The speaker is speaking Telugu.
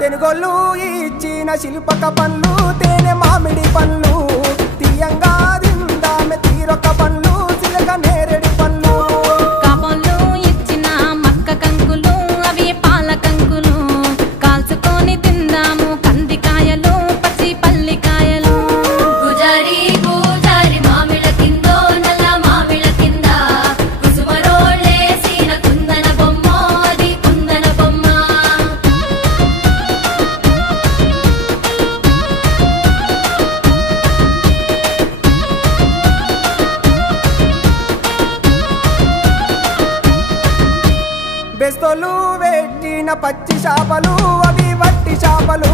తెనుగోళ్ళు ఇచ్చిన శిల్పక పండ్లు తేనె మామిడి పండ్లు తీయంగా దిందామె తీరొక్క పండ్లు చిలక నేరేడు పండ్లు కాపంలో ఇచ్చిన మక్క కంకులు అవి పాల కంకులు కాల్చుకొని తిందాము కందికాయలు పచ్చి పల్లికాయలు గుజారి గుజారి మామిళ్ళ కిందో నల్ల మామిళ్ళ కింద కుసుమరోళ్ళేసిన కుందన బొమ్మ అది కుందన బొమ్మ బెస్తోలు పెట్టిన పచ్చి చేపలు అవి వట్టి చేపలు